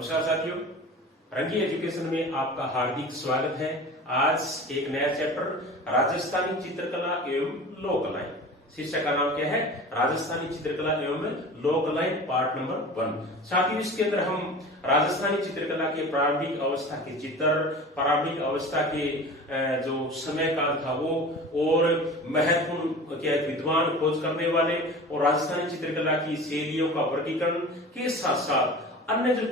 नमस्कार साथियों, रंगी एजुकेशन में आपका हार्दिक स्वागत है। आज एक नया चैप्टर राजस्थानी चित्रकला एवं लोक कलाएं। शीर्षक का नाम क्या है? राजस्थानी चित्रकला एवं लोक कलाएं पार्ट नंबर 1। साथियों, इसके अंदर हम राजस्थानी चित्रकला के प्रारंभिक अवस्था के चित्र, प्रारंभिक अवस्था के जो समय काल था वो, और महत्वपूर्ण क्या विद्वान खोज करने वाले और राजस्थानी चित्रकला की शैलियों का वर्गीकरण के साथ साथ अन्य जो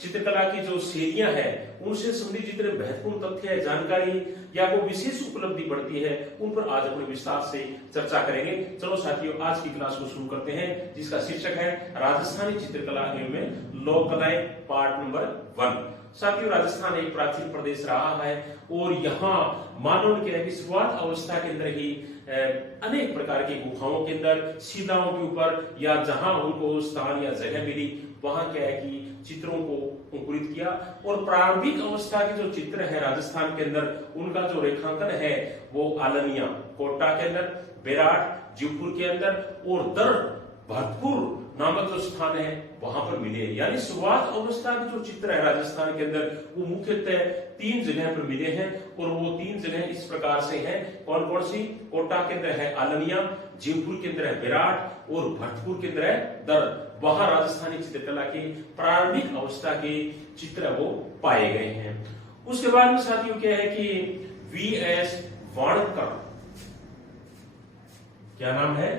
चित्रकला की जो शैलियां हैं उनसे संबंधित जितने महत्वपूर्ण तथ्य है, जानकारी या वो विशेष उपलब्धि बढ़ती है, उन पर आज अपने विस्तार से चर्चा करेंगे। चलो साथियों, आज की क्लास को शुरू करते हैं, जिसका शीर्षक है राजस्थानी चित्रकला एवं लोक कलाएं पार्ट नंबर 1। साथियों, राजस्थान एक प्राचीन प्रदेश रहा है और यहाँ मानव की शुरुआत अवस्था के अंदर ही अनेक प्रकार की गुफाओं के अंदर, शिलाओं के ऊपर या जहां उनको स्थान या जगह मिली वहां क्या है कि चित्रों को अंकुरित किया। और प्रारंभिक अवस्था के जो चित्र है राजस्थान के अंदर, उनका जो रेखांकन है वो आलनिया, कोटा के अंदर, बेराट, जयपुर के अंदर और दर भरतपुर नामक जो स्थान है वहां पर मिले। यानी शुरुआत अवस्था के जो चित्र है राजस्थान के अंदर वो मुख्यतः 3 जगह पर मिले हैं, और वो 3 जगह इस प्रकार से हैं। कौन कौन सी? कोटा के अंदर है आलनिया, जयपुर के अंदर है बेराट और भरतपुर के अंदर है दर। वहां राजस्थानी चित्रकला के प्रारंभिक अवस्था के चित्र वो पाए गए हैं। उसके बाद में साथियों क्या है कि वी.एस. वाणकर, क्या नाम है?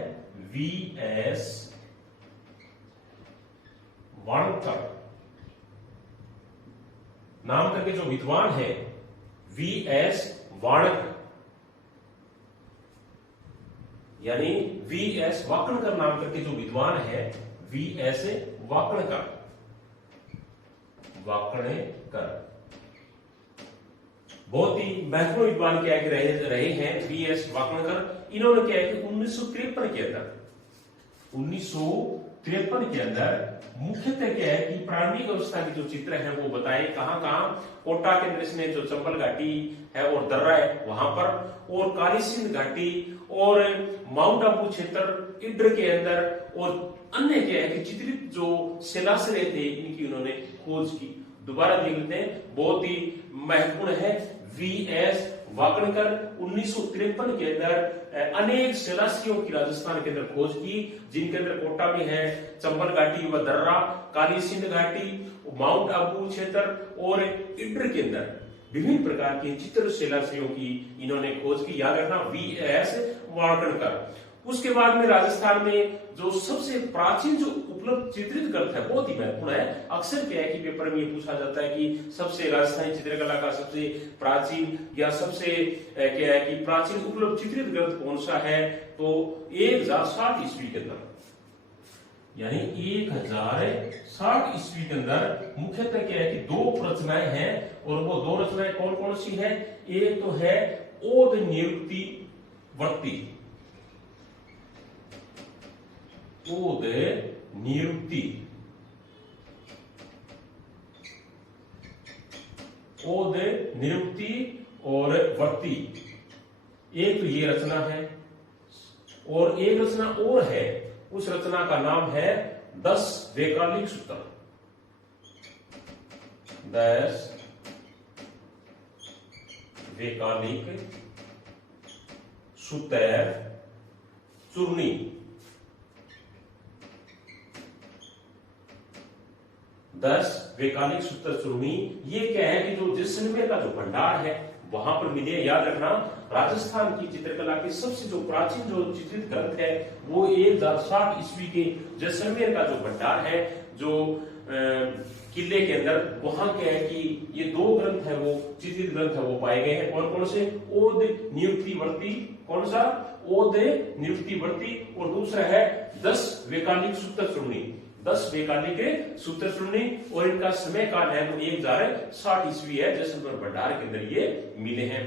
वी.एस. वाणकर नाम करके जो विद्वान है, वी.एस. वाणकर, यानी वी.एस. वाकणकर नाम करके जो विद्वान है, वी.एस. वाकणकर, बहुत ही महत्वपूर्ण विद्वान क्या रहे हैं वी.एस. वाकणकर। इन्होंने क्या है कि 1953 के अंदर मुख्यतः क्या है कि प्रारंभिक अवस्था के जो चित्र हैं वो बताए। कहां? कोटा के अंदर इसमें जो चंबल घाटी है और दर्रा है वहां पर, और काली सिंध घाटी और माउंट आबू क्षेत्र इड्र के अंदर, और अन्य क्या है कि चित्रित जो शिलाश्रय थे इनकी उन्होंने खोज की। दोबारा देख लेते हैं, बहुत ही महत्वपूर्ण है। वी.एस. वाकणकर 1953 के अंदर अनेक शिलाश्रयों की राजस्थान के अंदर खोज की, जिनके अंदर कोटा में है चंबल घाटी व दर्रा, काली सिंध घाटी, माउंट आबू क्षेत्र और इड्र के अंदर विभिन्न प्रकार के चित्र शिलाश्रयों की इन्होंने खोज की। याद रखना, वी.एस. वाकणकर। उसके बाद में राजस्थान में जो सबसे प्राचीन जो उपलब्ध चित्रित ग्रंथ है बहुत ही महत्वपूर्ण है। अक्सर क्या है कि पेपर में ये पूछा जाता है कि सबसे राजस्थानी चित्रकला का सबसे प्राचीन या सबसे क्या है कि प्राचीन उपलब्ध चित्रित ग्रंथ कौन सा है? तो 1060 ईस्वी के अंदर, यानी 1060 ईस्वी के अंदर मुख्यतः क्या है कि 2 रचनाएं हैं, और वो 2 रचनाएं कौन कौन सी है? एक तो है ओद निरुक्ति वर्ती, ओद निरुक्ति, ओद निरुक्ति और वर्ती, एक तो ये रचना है, और एक रचना और है। उस रचना का नाम है 10 वैकल्पिक सूत्र, 10 वैकल्पिक सूत्र चूर्णी। 10 वैकल्पिक सूत्र चूर्णी, ये क्या है कि जो जैसलमेर का जो भंडार है वहां पर मिले। याद रखना, राजस्थान की चित्रकला के सबसे जो प्राचीन जो चित्रित ग्रंथ है वो 1060 ईस्वी के जैसलमेर का जो भंडार है, जो किले के अंदर, वहां क्या है कि ये 2 ग्रंथ है वो चित्रित ग्रंथ है वो पाए गए हैं। कौन कौन से? ओद निरुक्ति वर्ती, कौन सा? ओद निरुक्ति वर्ती, और दूसरा है 10 वैकल्पिक सूत्र चूर्णी, 10 वैकल्पिक सूत्र चूर्णी, और इनका समय काल है तो 1060 ईस्वी है, जैसलमेर भंडार के अंदर ये मिले हैं।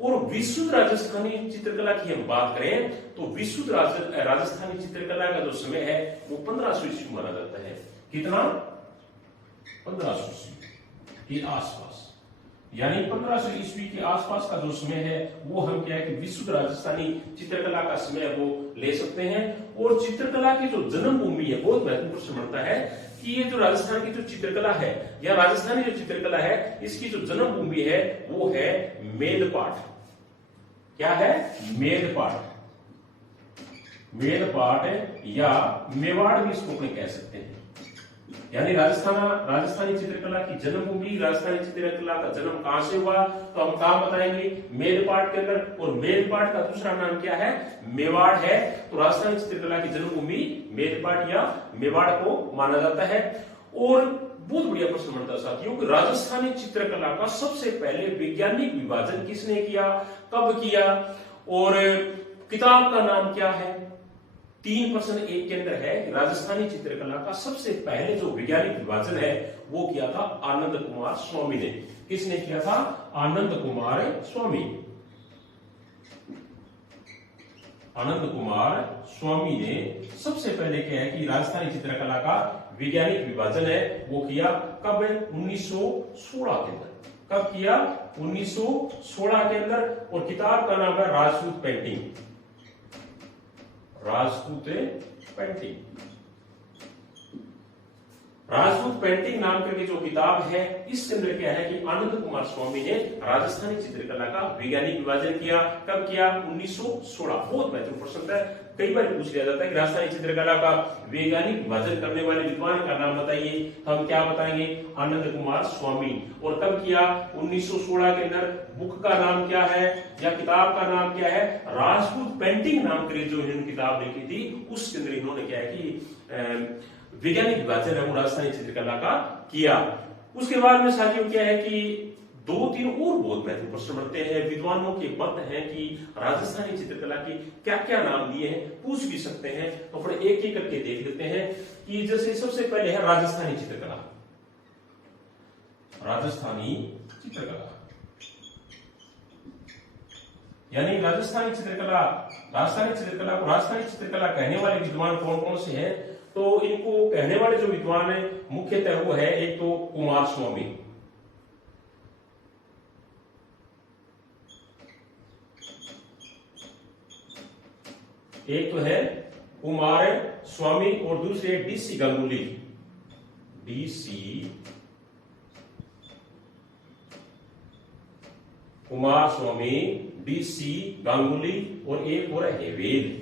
और विशुद्ध राजस्थानी चित्रकला की हम बात करें तो विशुद्ध राजस्थानी चित्रकला का जो समय है वो 1500 ईस्वी माना जाता है। कितना? 1500 ईस्वी के आसपास, यानी 1500 ईस्वी के आसपास का जो समय है वो हम क्या है कि विशुद्ध राजस्थानी चित्रकला का समय वो ले सकते हैं। और चित्रकला की जो जन्मभूमि है बहुत महत्वपूर्ण प्रश्न बनता है कि ये जो राजस्थान की जो चित्रकला है या राजस्थानी जो चित्रकला है इसकी जो जन्मभूमि है वो है मेदपाट। क्या है? मेदपाट। मेदपाट या मेवाड़ भी इसको अपने कह सकते हैं। यानी राजस्थानी चित्रकला की जन्मभूमि, राजस्थानी चित्रकला का जन्म कहां से हुआ, तो हम कहां बताएंगे? मेदपाट के अंदर। और मेदपाट का दूसरा नाम क्या है? मेवाड़ है। तो राजस्थानी चित्रकला की जन्मभूमि मेदपाट या मेवाड़ को माना जाता है। और बहुत बढ़िया प्रश्न बनता है साथियों कि राजस्थानी चित्रकला का सबसे पहले वैज्ञानिक विभाजन किसने किया, कब किया, और किताब का नाम क्या है? 3 प्रश्न एक के अंदर है। राजस्थानी चित्रकला का सबसे पहले जो वैज्ञानिक विभाजन है वो किया था आनंद कुमार स्वामी ने। किसने किया था? आनंद कुमार स्वामी। आनंद कुमार स्वामी ने सबसे पहले क्या है कि राजस्थानी चित्रकला का वैज्ञानिक विभाजन है वो किया। कब? 1916 के अंदर। कब किया? 1916 के अंदर। और किताब का नाम है Rajput painting. Rajput painting. Rajput painting नाम करके जो किताब है इसके अंदर क्या है कि आनंद कुमार स्वामी ने राजस्थानी चित्रकला का वैज्ञानिक विभाजन किया। कब किया? 1916। बहुत महत्वपूर्ण प्रश्न है, कई बार पूछ लिया जाता है कि राजस्थानी चित्रकला का वैज्ञानिक विभाजन करने वाले विद्वान का नाम बताइए। हम क्या बताएंगे? आनंद कुमार स्वामी। और कब किया? 1916 के अंदर। बुक का नाम क्या है या किताब का नाम क्या है? राजपूत पेंटिंग नाम करके जो इन्होंने किताब लिखी थी उसके अंदर इन्होंने क्या है कि वैज्ञानिक विभाजन है वो राजस्थानी चित्रकला का किया। उसके बाद में साथियों क्या है कि 2-3 और बहुत महत्वपूर्ण प्रश्न बनते हैं। विद्वानों के मत हैं कि राजस्थानी चित्रकला की क्या क्या नाम दिए हैं, पूछ भी सकते हैं। तो अपने एक एक करके देख लेते हैं कि जैसे सबसे पहले है राजस्थानी चित्रकला। राजस्थानी चित्रकला यानी राजस्थानी चित्रकला को राजस्थानी चित्रकला कहने वाले विद्वान कौन कौन से हैं? तो इनको कहने वाले जो विद्वान है मुख्यतः वो है एक तो कुमार स्वामी, एक तो है कुमार स्वामी और दूसरे डीसी गांगुली। डीसी कुमार स्वामी, डीसी गांगुली और एक और है हेवेल।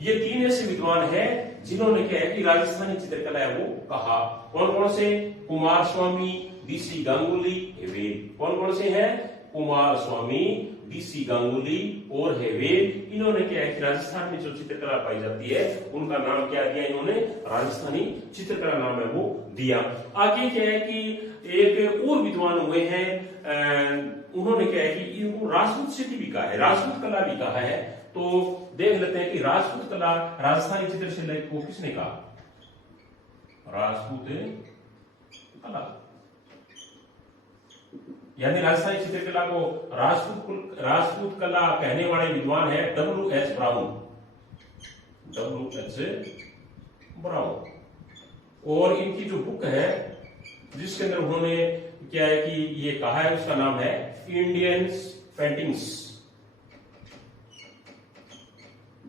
ये 3 ऐसे विद्वान हैं जिन्होंने क्या है कि राजस्थानी चित्रकला है वो कहा। कौन कौन से? कुमार स्वामी, डीसी गांगुली, हेवेल। कौन कौन से हैं? कुमार स्वामी, डीसी गांगुली और हेवेल। इन्होंने क्या है कि राजस्थान में जो चित्रकला पाई जाती है उनका नाम क्या दिया? इन्होंने राजस्थानी चित्रकला नाम है वो दिया। आगे क्या है कि एक और विद्वान हुए हैं, उन्होंने क्या है कि इनको राजपूत सिटी भी कहा है, राजपूत कला भी कहा है। तो देख लेते हैं कि राजपूत कला राजस्थानी चित्रकला को किसने कहा? राजपूत कला यानी राजस्थानी चित्रकला को राजपूत कला कहने वाले विद्वान है W.H. ब्राउन। W.H. ब्राउन। और इनकी जो बुक है जिसके अंदर उन्होंने क्या है कि ये कहा है उसका नाम है इंडियन पेंटिंग्स।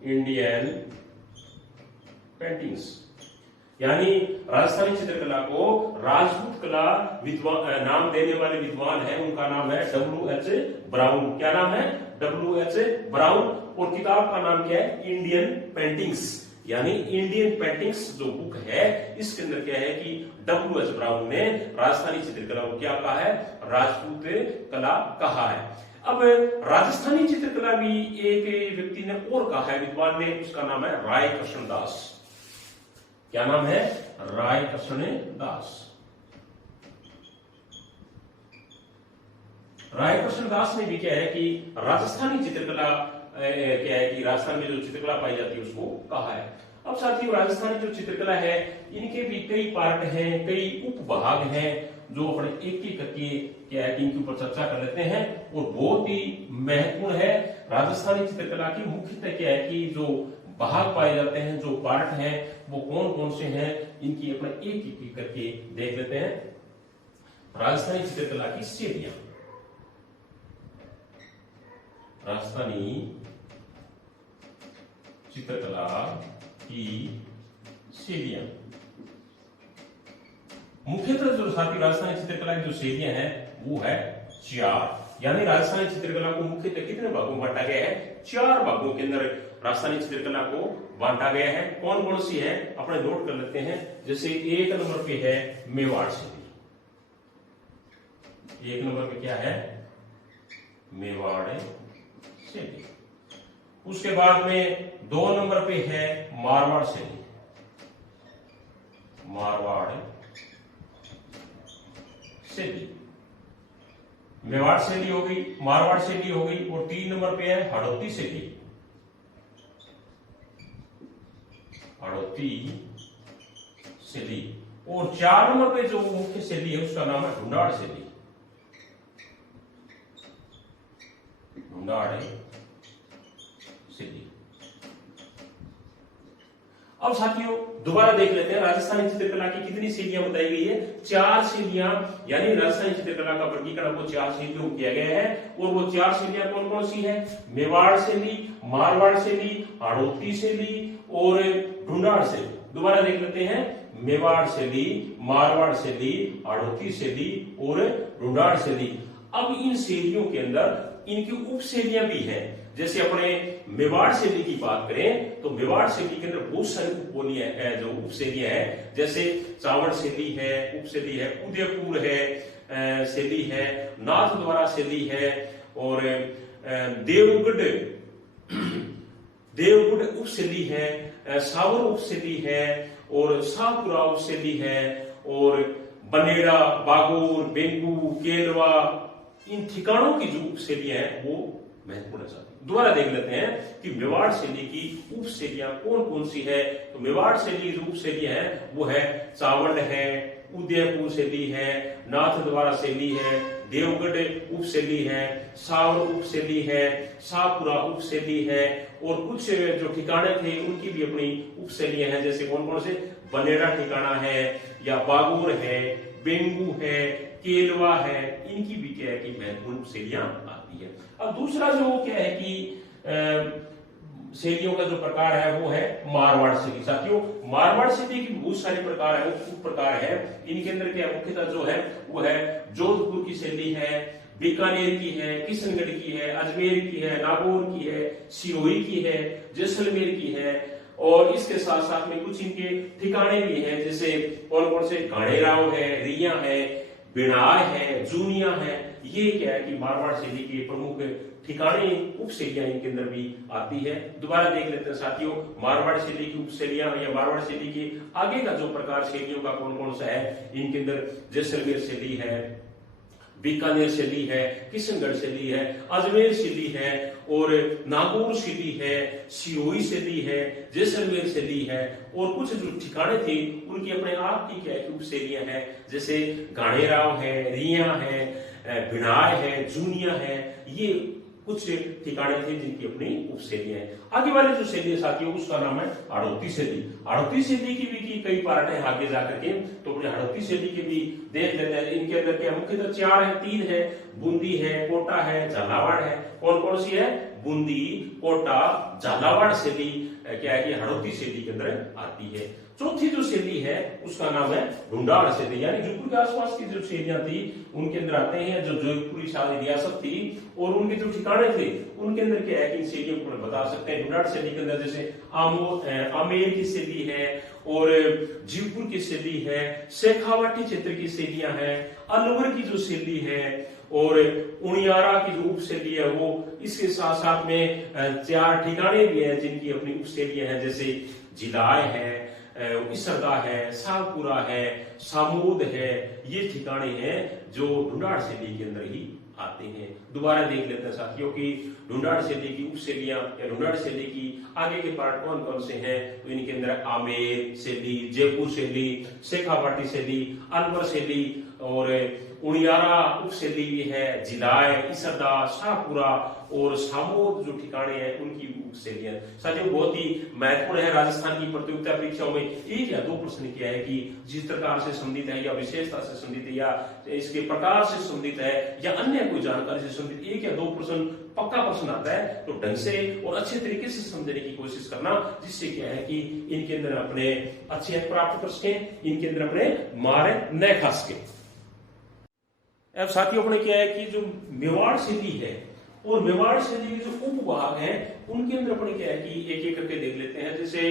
इंडियन पेंटिंग्स यानी राजस्थानी चित्रकला को राजपूत कला नाम देने वाले विद्वान है उनका नाम है W.H. ब्राउन। क्या नाम है? W.H. ब्राउन। और किताब का नाम क्या है? Indian paintings. यानी इंडियन पेंटिंग्स जो बुक है इसके अंदर क्या है कि W.H. ब्राउन ने राजस्थानी चित्रकला को क्या कहा है? राजपूत कला कहा है। अब राजस्थानी चित्रकला भी एक व्यक्ति ने और कहा है, विद्वान ने, उसका नाम है राय कृष्ण दास। क्या नाम है? राय कृष्ण दास। राय कृष्ण दास ने भी क्या है कि राजस्थानी चित्रकला क्या है कि राजस्थान में जो चित्रकला पाई जाती है उसको कहा है। अब साथियों राजस्थानी जो चित्रकला है इनके भी कई पार्ट हैं, कई उपभाग हैं जो अपने एक एक करके क्या है इनके ऊपर चर्चा कर लेते हैं। और बहुत ही महत्वपूर्ण है राजस्थानी चित्रकला की मुख्यतः क्या है कि जो भाग पाए जाते हैं, जो पार्ट हैं वो कौन कौन से हैं, इनकी अपने एक एक करके देख लेते हैं। राजस्थानी चित्रकला की शैलियां। राजस्थानी चित्रकला की शैलियां। मुख्यतः जो साथी राजस्थानी चित्रकला की जो शैलियां हैं वो है 4, यानी राजस्थानी चित्रकला को मुख्यतः कितने भागों में बांटा गया है? 4 भागों के अंदर राजस्थानी चित्रकला को बांटा गया है। कौन कौन सी है अपने नोट कर लेते हैं। जैसे 1 नंबर पे है मेवाड़ शैली। 1 नंबर पे क्या है? मेवाड़ शैली। उसके बाद में 2 नंबर पे है मारवाड़ शैली। मारवाड़ शैली, मेवाड़ शैली हो गई, मारवाड़ शैली हो गई। और 3 नंबर पे है हड़ौती शैली। हड़ौती शैली। और 4 नंबर पे जो मुख्य शैली है उसका नाम है ढूंढाड़ शैली। ढूंढाड़ शैली। अब साथियों दोबारा देख लेते हैं राजस्थानी चित्रकला की कितनी शैलियां बताई गई है। 4 शैलियां, यानी राजस्थानी चित्रकला का वर्गीकरण वो 4 शैलियों किया गया है। और वो 4 शैलियां कौन कौन सी है? मेवाड़ शैली, मारवाड़ शैली, हड़ौती शैली और ढूंढाड़ शैली। दोबारा देख लेते हैं, मेवाड़ शैली, मारवाड़ शैली, हड़ौती शैली और ढूंढाड़ शैली। अब इन शैलियों के अंदर इनकी उप शैलियां भी हैं। जैसे अपने मेवाड़ शैली की बात करें तो मेवाड़ शैली के अंदर बहुत सारी उपबोलियां हैं, जो उप शैलियां हैं। जैसे चावड़ शैली है, उप शैली है, उदयपुर है शैली है, नाथद्वारा शैली है और देवगढ़ उप शैली है, सावर उप शैली है और शाहपुरा उप शैली है और बनेड़ा, बागोर, बेंगू, केलवा, इन ठिकानों की जो उप शैलियां हैं वो महत्वपूर्ण है। दोबारा देख लेते हैं कि मेवाड़ शैली की उप शैलियां कौन कौन सी है। तो मेवाड़ शैली की जो उप शैलियां हैं वो है चावड़ है, उदयपुर शैली है, नाथद्वारा शैली है, देवगढ़ उप शैली है, सावर उप शैली है, शाहपुरा उप शैली है और कुछ जो ठिकाने थे उनकी भी अपनी उप शैलियां हैं। जैसे कौन कौन से? बनेड़ा ठिकाना है या बागोर है, बेंगू है, केलवा है, इनकी भी क्या है कि महत्वपूर्ण शैलियां आती है। अब दूसरा जो क्या है कि शैलियों का जो प्रकार है वो है मारवाड़ शैली। साथियों मारवाड़ शैली की बहुत सारे प्रकार है, उप प्रकार है। इनके अंदर क्या मुख्यतः जो है वो है जोधपुर की शैली है, बीकानेर की है, किशनगढ़ की है, अजमेर की है, नागौर की है, सिरोही की है, जैसलमेर की है। और इसके साथ साथ में कुछ इनके ठिकाने भी हैं, जैसे कौन कौन से? घाणेराव है, रिया है, बिनार है, जूनिया है। ये क्या है कि मारवाड़ शैली के प्रमुख ठिकाने उप शैलियां इनके अंदर भी आती है। दोबारा देख लेते हैं साथियों मारवाड़ शैली की उप शैलियां या मारवाड़ शैली के आगे का जो प्रकार शैलियों का कौन कौन सा है। इनके अंदर जैसलमेर शैली है, बीकानेर शैली है, किशनगढ़ शैली है, अजमेर शैली है और नागौर शैली है, सिरोही शैली है, जैसलमेर शैली है। और कुछ जो ठिकाने थे उनकी अपने आप की क्या है उप शैलियां हैं। जैसे घाणेराव है, रिया है, बिनार है, जूनिया है। ये कुछ ठिकाने थे जिनकी अपनी उप शैलियां हैं। आगे वाले जो शैली है साथियों उसका नाम है हड़ौती शैली। हड़ौती शैली की भी कई पार्ट है आगे जाकर के, तो अपने हड़ौती शैली के भी देख लेते हैं। इनके अंदर क्या मुख्यतः 4 है, 3 है, बूंदी है, कोटा है, झालावाड़ है। कौन कौन सी है? बूंदी, कोटा, झालावाड़ शैली क्या है कि हड़ौती शैली के अंदर आती है। चौथी जो शैली है उसका नाम है ढूंढाड़ शैली, यानी जोधपुर के आसपास की जो शैलियां थी उनके अंदर आते हैं। जो जोधपुरी रियासत थी और उनके जो ठिकाने थे उनके अंदर क्या है कि इन शैलियों को बता सकते हैं। ढूंढाड़ शैली के अंदर जैसे आमेर की शैली है और जीवपुर की शैली है, शेखावाटी क्षेत्र की शैलियां हैं, अलवर की जो शैली है और उनियारा की जो उप शैली है वो। इसके साथ साथ में 4 ठिकाने भी हैं जिनकी अपनी उप शैलियां हैं, जैसे जिलाय है, इसरदा है, शाहपुरा है, सामूद है। ये ठिकाने हैं जो ढूंढाड़ शैली के अंदर ही आते हैं। दोबारा देख लेते हैं साथियों की ढूंढाड़ शैली की उप शैलियां या ढूंढाड़ शैली की आगे के पार्ट कौन कौन से हैं। तो इनके अंदर आमेर शैली, जयपुर शैली, शेखावाटी शैली, अलवर शैली और उनियारा उपशैली भी है, जिलाय, इसरदा, शाहपुरा और सामोद जो ठिकाने हैं उनकी उपशैलियां। साथियों बहुत ही महत्वपूर्ण है राजस्थान की प्रतियोगिता परीक्षाओं में एक या दो प्रश्न किया है कि जिस प्रकार से संबंधित है या विशेषता से संबंधित है या इसके प्रकार से संबंधित है या अन्य कोई जानकारी से संबंधित एक या दो प्रश्न पक्का प्रश्न आता है तो ढंग से और अच्छे तरीके से समझने की कोशिश करना, जिससे क्या है कि इनके अंदर अपने अच्छे अंक प्राप्त कर सके, इनके अंदर अपने मारे न खा सके। अब साथियों अपने क्या है कि जो मेवाड़ शैली है और मेवाड़ शैली के जो उपभाग हैं उनके अंदर अपने क्या है कि एक एक करके देख लेते हैं। जैसे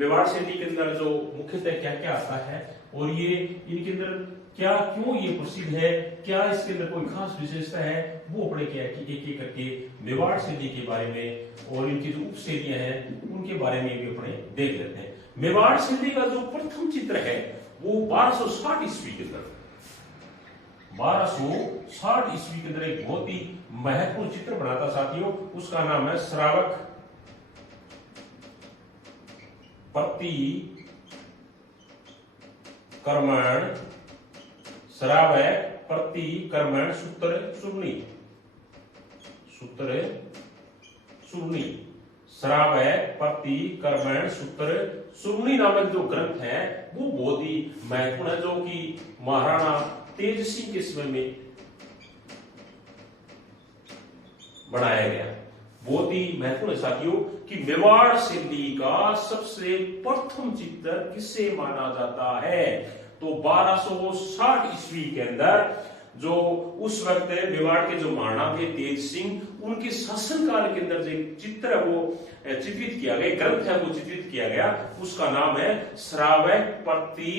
मेवाड़ शैली के अंदर जो मुख्यतः क्या क्या आता है और ये इनके अंदर क्या क्यों ये प्रसिद्ध है, क्या इसके अंदर कोई खास विशेषता है, वो अपने क्या है कि एक एक करके मेवाड़ शैली के बारे में और इनकी जो उप शैलियां हैं उनके बारे में भी अपने देख लेते हैं। मेवाड़ शैली का जो प्रथम चित्र है वो 1260 ईस्वी के अंदर 1260 ईस्वी के अंदर एक बहुत ही महत्वपूर्ण चित्र बना था साथियों, उसका नाम है श्रावक प्रति कर्मण, श्रावक प्रति कर्मण सूत्र चूर्णी, सूत्र चूर्णी, श्रावक प्रति कर्मण सूत्र चूर्णी नामक जो ग्रंथ है वो बहुत ही महत्वपूर्ण है, जो कि महाराणा तेज सिंह के समय में बनाया गया। बहुत ही महत्वपूर्ण साथियों कि मेवाड़ शैली का सबसे प्रथम चित्र किसे माना जाता है, तो 1260 ईस्वी के अंदर जो उस वक्त मेवाड़ के जो महाराणा थे तेज सिंह, उनके शासनकाल के अंदर जो चित्र है वो चित्रित किया गया, ग्रंथ है वो चित्रित किया गया, उसका नाम है श्रावक प्रति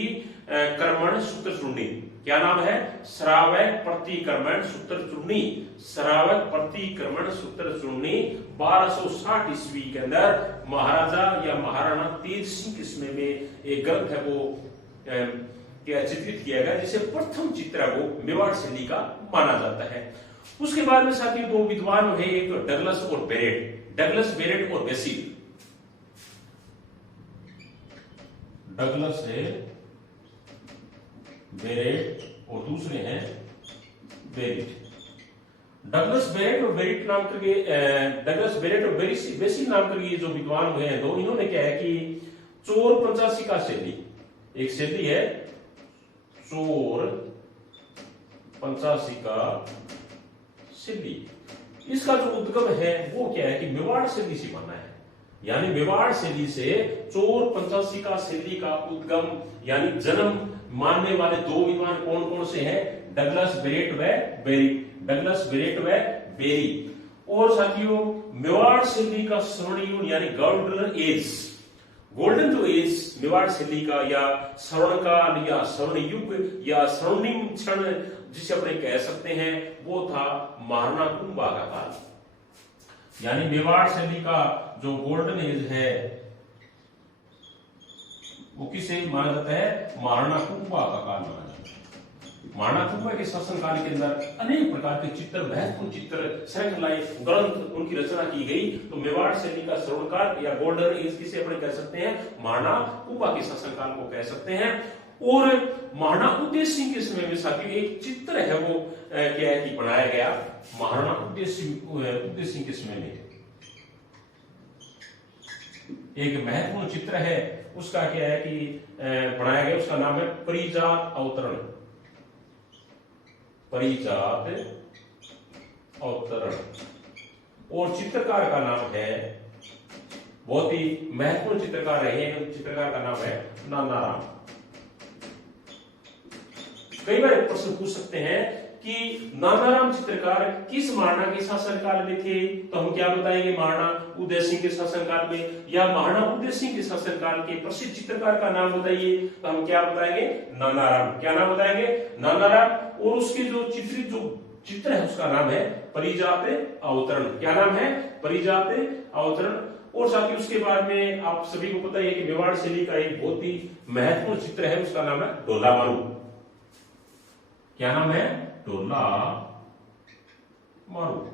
कर्मण सूत्र चूर्णी। क्या नाम है? श्रावक प्रति कर्मण सूत्र चूर्णी, श्रावक प्रति कर्मण सूत्र चूर्णी 1260 ईस्वी के अंदर महाराजा या महाराणा तेज सिंह के समय में एक ग्रंथ है वो क्या चित्रित किया गया, जिसे प्रथम चित्र वो मेवाड़ शैली का माना जाता है। उसके बाद में साथी दो विद्वान है, एक डगलस और बेरेट, डगलस बेरेट और बेसिल। डगलस है बेरेट और दूसरे हैं बेरिट। डगलस बेरेट और बेरिट नाम करके डगलस बेरेट और बेसिल नाम करके जो विद्वान हुए हैं दो, इन्होंने क्या है कि चोर पंचासी का शैली, एक शैली है चोर पंचासी का शैली, इसका जो उद्गम है वो क्या है कि मेवाड़ शैली से बना है, यानी मेवाड़ शैली से चोर पंचासी का शैली का उद्गम यानी जन्म मानने वाले दो विद्वान कौन कौन से हैं? डगलस बेरेट व बेरी, डगलस बेरेट व बेरी। और साथियों मेवाड़ शैली का स्वर्णिम यानी गोल्डन एज, गोल्डन जो एज मेवाड़ शैली का या स्वर्णकाल या स्वर्ण युग या स्वर्णिम क्षण जिसे अपने कह सकते हैं, वो था महाराणा कुंभा का काल। यानी मेवाड़ शैली का जो गोल्डन एज है वो किसे माना जाता है? महाराणा कुंभा का काल माना जाता है। महाराणा कुंभा के शासनकाल के अंदर अनेक प्रकार के चित्र, महत्वपूर्ण चित्र, श्रृंखलाएं, ग्रंथ उनकी रचना की गई। तो मेवाड़ शैली का स्वर्णकाल या गोल्डन एज किसे अपने कह सकते हैं? महाराणा कुंभा के शासनकाल को कह सकते हैं। और महाराणा उदय सिंह के समय में साथियों एक चित्र है वो क्या है कि बनाया गया, महाराणा उदय सिंह के समय में एक महत्वपूर्ण चित्र है, उसका क्या है कि बनाया गया, उसका नाम है परिजात अवतरण, परिजात अवतरण। और चित्रकार का नाम है, बहुत ही महत्वपूर्ण चित्रकार रहे हैं, चित्रकार का नाम है नानाराम। कई बार प्रश्न पूछ सकते हैं कि नानाराम चित्रकार किस महाराणा के शासनकाल में थे, तो हम क्या बताएंगे? महाराणा उदय सिंह के शासनकाल में। या महाराणा उदय सिंह के शासनकाल के प्रसिद्ध चित्रकार का नाम बताइए, तो हम क्या बताएंगे? नानाराम। क्या नाम बताएंगे? नानाराम। और उसके जो चित्रित जो चित्र है उसका नाम है परिजात अवतरण। क्या नाम है? परिजात अवतरण। और साथ ही उसके बाद में आप सभी को पता है कि मेवाड़ शैली का एक बहुत ही महत्वपूर्ण चित्र है, उसका नाम है ढोला मारू। क्या नाम है? ढोला मारू।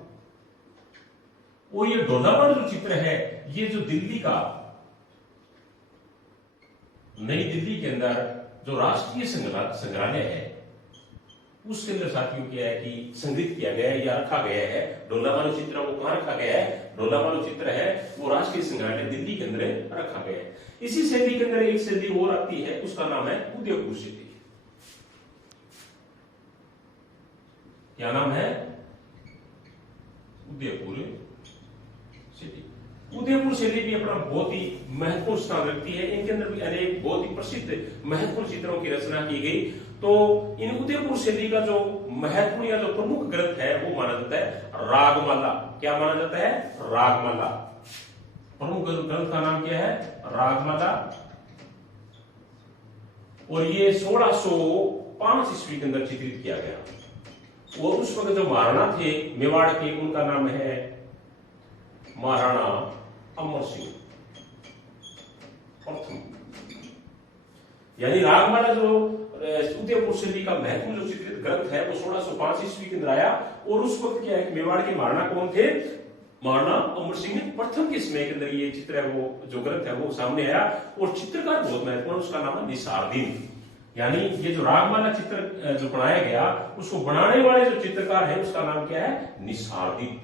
और ये ढोला मारू जो चित्र है, ये जो दिल्ली का, नई दिल्ली के अंदर जो राष्ट्रीय संग्रहालय है, उसके अंदर साथियों क्या है कि संग्रहित किया गया है या रखा गया है। ढोलामालू चित्र वो कहाँ रखा गया है? ढोलामालू चित्र है वो राष्ट्रीय संग्रहालय दिल्ली के अंदर रखा गया है। इसी शैली के अंदर एक शैली और आती है, उसका नाम है उदयपुर शैली। क्या नाम है? उदयपुर शैली। उदयपुर शैली भी अपना बहुत ही महत्वपूर्ण स्थान रखती है। इनके अंदर भी अनेक बहुत ही प्रसिद्ध महत्वपूर्ण चित्रों की रचना की गई। तो इन उदयपुर शैली का जो महत्वपूर्ण या जो प्रमुख ग्रंथ है वो माना जाता है रागमाला। क्या माना जाता है? रागमाला। प्रमुख ग्रंथ का नाम क्या है? रागमाला। और ये 1605 ईस्वी के अंदर चित्रित किया गया। और उस वक्त जो महाराणा थे मेवाड़ के, उनका नाम है महाराणा अमर सिंह प्रथम। यानी रागमाला जो उदयपुर शैली का महत्वपूर्ण जो चित्रित ग्रंथ है वो 1605 ईस्वी के अंदर आया। और उस वक्त क्या है, मेवाड़ के महाराणा कौन थे? महाराणा अमर सिंह प्रथम के समय के अंदर ये चित्र है वो जो ग्रंथ है वो सामने आया। और चित्रकार बहुत महत्वपूर्ण, उसका नाम है निसारदीन। यानी ये जो रागमाला चित्र जो बनाया गया उसको बनाने वाले जो चित्रकार है उसका नाम क्या है? निसारदीन।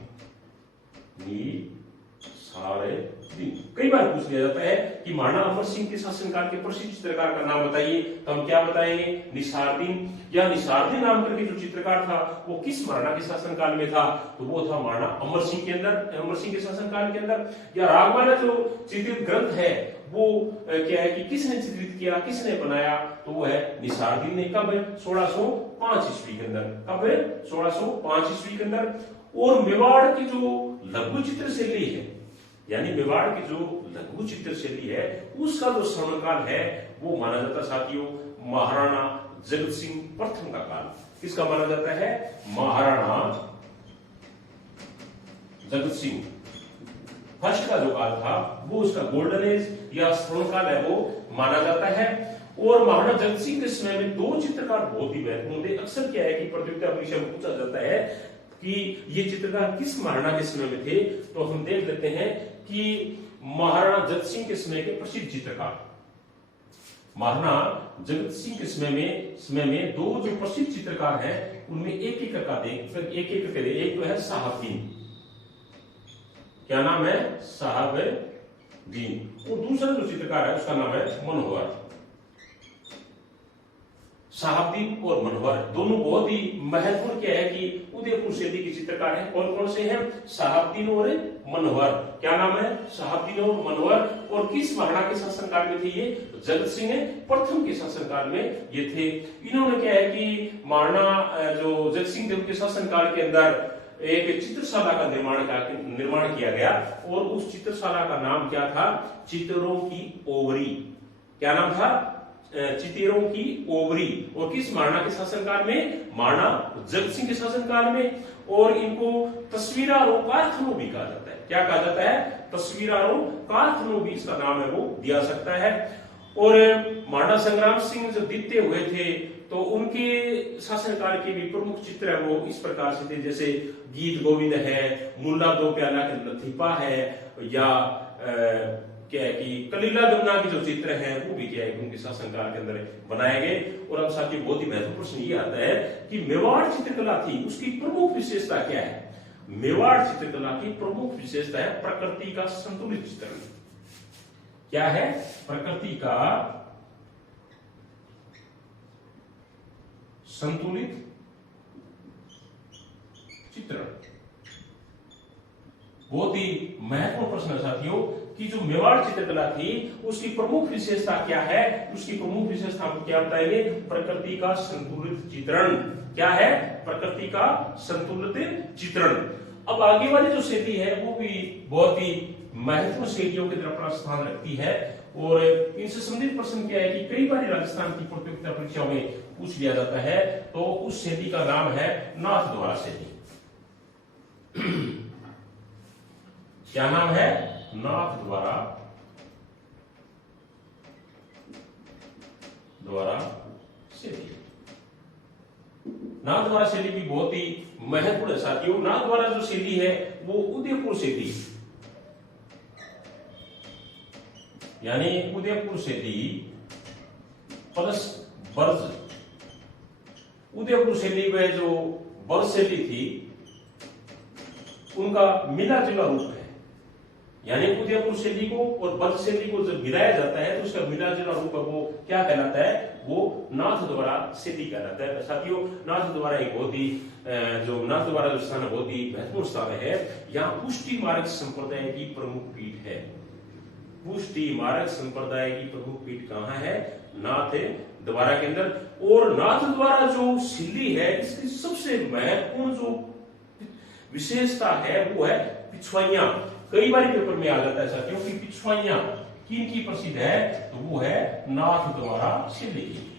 कई बार पूछ लिया जाता है कि महाराणा अमर सिंह के शासनकाल के प्रसिद्ध चित्रकार का नाम बताइए, तो हम क्या बताएंगे? निसारदीन। या निसारदीन नाम करके जो चित्रकार था वो किस महाराणा के शासनकाल में था? तो वो था महाराणा अमर सिंह के अंदर, अमर सिंह के शासनकाल के अंदर। या रागमाला जो चित्रित ग्रंथ है वो क्या है कि किसने चित्रित किया, किसने बनाया? तो वो है निसारदीन ने। कब? 1605 ईस्वी के अंदर। कब? 1605 ईस्वी के अंदर। और मेवाड़ की जो लघु चित्र शैली है, यानी मेवाड़ की जो लघु चित्र शैली है उसका जो स्वर्णकाल है वो माना जाता साथियों महाराणा जगत सिंह प्रथम का काल। किसका माना जाता है? महाराणा जगत सिंह फर्स्ट का जो काल था वो उसका गोल्डन एज या स्वर्णकाल है वो माना जाता है। और महाराणा जगत सिंह के समय में दो चित्रकार बहुत ही महत्वपूर्ण थे। अक्सर क्या है कि प्रतियोगिता परीक्षा में पूछा जाता है कि ये चित्रकार किस महाराणा के समय में थे? तो हम देख लेते हैं कि महाराणा जगत सिंह के समय के प्रसिद्ध चित्रकार, महाराणा जगत सिंह के समय में दो जो प्रसिद्ध चित्रकार हैं उनमें एक एक करके दें। एक तो है साहबदीन। क्या नाम है? साहबदीन। और दूसरा जो चित्रकार है उसका नाम है मनोहर। साहबदीन और मनोहर दोनों बहुत ही महत्वपूर्ण क्या है कि उदयपुर शैली के चित्रकार हैं। कौन कौन से हैं? साहबदीन और मनोहर। क्या नाम है? साहबदीन और मनोहर। और किस महाराणा के शासनकाल में थे ये? जगत सिंह प्रथम के शासनकाल में ये थे। इन्होंने क्या है कि महाराणा जो जगत सिंह थे उनके शासनकाल के अंदर एक चित्रशाला का निर्माण किया गया। और उस चित्रशाला का नाम क्या था? चित्रों की ओवरी। क्या नाम था? चित्रों की ओवरी। और किस महाराणा के शासनकाल में? महाराणा जगत सिंह के शासनकाल में। और इनको तस्वीरारों कारखानों भी कहा जाता है। क्या कहा जाता है? तस्वीरारों कारखानों भी इसका नाम है वो दिया सकता है। और महाराणा संग्राम सिंह जो द्वितीय हुए थे तो उनके शासनकाल के भी प्रमुख चित्र है वो इस प्रकार से थे, जैसे गीत गोविंद है, मुल्ला दो प्याला के लतीफा है, या क्या है कि कलीला दमना के जो चित्र हैं वो भी क्या है उनके शासनकाल के अंदर बनाए गए। और अब साथियों बहुत ही महत्वपूर्ण प्रश्न ये आता है कि मेवाड़ चित्रकला थी उसकी प्रमुख विशेषता क्या है? मेवाड़ चित्रकला की प्रमुख विशेषता है प्रकृति का संतुलित चित्रण। क्या है? प्रकृति का संतुलित चित्रण। बहुत ही महत्वपूर्ण प्रश्न है साथियों कि जो मेवाड़ चित्रकला थी उसकी प्रमुख विशेषता क्या है? उसकी प्रमुख विशेषता हम क्या बताएंगे? प्रकृति का संतुलित चित्रण। क्या है? प्रकृति का संतुलित चित्रण। अब आगे वाली जो शैली है वो भी बहुत ही महत्वपूर्ण शैलियों की तरफ अपना स्थान रखती है। और इनसे संबंधित प्रश्न क्या है कि कई बार राजस्थान की प्रतियोगिता परीक्षा में पूछ लिया जाता है। तो उस शैली का नाम है नाथद्वारा शैली। क्या नाम है? नाथद्वारा शैली। नाथद्वारा शैली भी बहुत ही महत्वपूर्ण है साथियों। नाथद्वारा जो शैली है वो उदयपुर शैली, यानी उदयपुर शैली प्लस ब्रज उदयपुर शैली में जो बल शैली थी उनका मिला जुला रूप है, यानी उदयपुर शैली को और बल शैली को जब मिलाया जाता है तो उसका मिला जुला रूप वो क्या कहलाता है, वो नाथ द्वारा शैली कहलाता है। साथियों, नाथ द्वारा एक बहुत ही जो नाथ द्वारा जो स्थान है बहुत ही महत्वपूर्ण स्थान है। यहाँ पुष्टि मार्ग संप्रदाय की प्रमुख पीठ है। पुष्टि मार्ग संप्रदाय की प्रमुख पीठ कहाँ है, नाथ द्वारा के अंदर। और नाथ द्वारा जो शैली है इसकी सबसे महत्वपूर्ण जो विशेषता है वो है पिछवाइयां। कई बार पेपर में आ जाता है साथियों कि पिछवाइयां किन की प्रसिद्ध है, तो वो है नाथ द्वारा शैली की।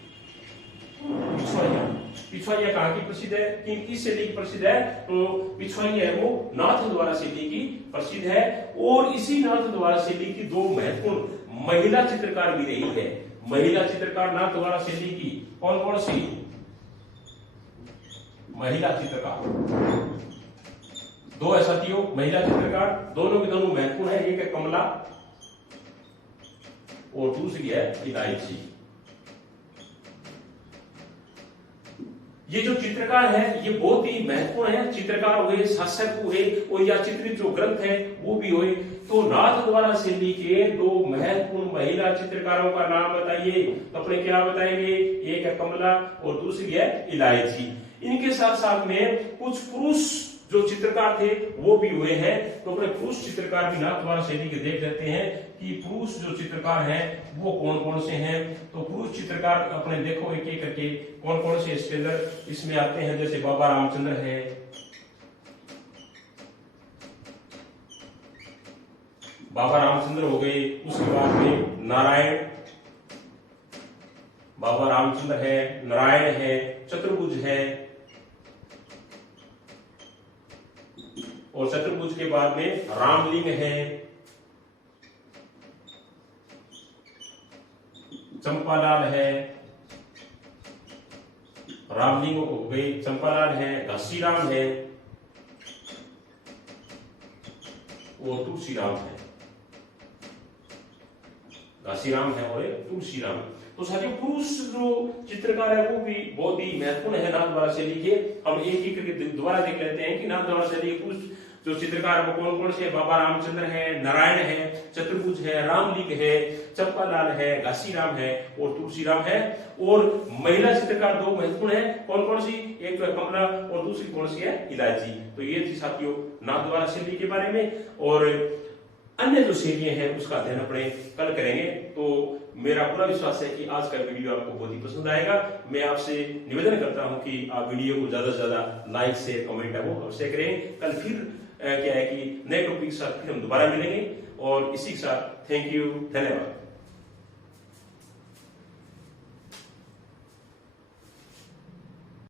पिछवाइयां कहाँ की प्रसिद्ध है, किस शैली की प्रसिद्ध है, तो पिछवाइयां है वो नाथ द्वारा शैली की प्रसिद्ध है। और इसी नाथ द्वारा शैली की दो महत्वपूर्ण महिला चित्रकार भी रही है। महिला चित्रकार नाथ द्वारा शैली की कौन कौन सी महिला चित्रकार, दो है साथियों महिला चित्रकार, दोनों के दोनों महत्वपूर्ण है। एक है कमला और दूसरी है इलायची। ये जो चित्रकार है ये बहुत ही महत्वपूर्ण है। चित्रकार हुए, शासक हुए और या चित्रित जो ग्रंथ है वो भी हुए। तो नाथ द्वारा शैली के दो महत्वपूर्ण महिला चित्रकारों का नाम बताइए, तो अपने क्या बताएंगे, एक है कमला और दूसरी है इलायची। इनके साथ साथ में कुछ पुरुष जो चित्रकार थे वो भी हुए हैं। तो अपने पुरुष चित्रकार भी नाथ द्वारा शैली के देख लेते हैं कि पुरुष जो चित्रकार हैं वो कौन कौन से हैं। तो पुरुष चित्रकार अपने देखो एक एक करके कौन कौन से इसके अंदर इसमें आते हैं। जैसे बाबा रामचंद्र है, बाबा रामचंद्र हो गए। उसके बाद में नारायण, बाबा रामचंद्र है, नारायण है, चतुर्भुज है। और चतुर्भुज के बाद में रामलिंग है, चंपालाल है, रामलिंग हो गई, चंपालाल है, घसीराम है और तुलसीराम है। घसीराम है और तुलसीराम। तो साथियों पुरुष जो चित्रकार है वो भी बहुत ही महत्वपूर्ण है नाथ द्वारा शैली के। हम एक एक करके दोबारा देख लेते हैं कि नाथ द्वारा शैली के पुरुष जो चित्रकार वो कौन कौन से, बाबा रामचंद्र है, नारायण है, चतुर्भुज है, रामलिंग है, चंपालाल है, घसीराम है और तुलसीराम है। और महिला चित्रकार दो महत्वपूर्ण है, कौन कौन सी, एक तो है कमला और दूसरी कौन सी है, इलायची। तो ये थी साथियों नाथ द्वारा शैली के बारे में। और अन्य जो शैलियां हैं उसका अध्ययन अपने कल करेंगे। तो मेरा पूरा विश्वास है कि आज का वीडियो आपको बहुत ही पसंद आएगा। मैं आपसे निवेदन करता हूं कि आप वीडियो को ज्यादा से ज्यादा लाइक शेयर कमेंट है वो अवश्य करें। कल फिर क्या है कि नए टॉपिक के साथ फिर हम दोबारा मिलेंगे। और इसी के साथ थैंक यू, धन्यवाद।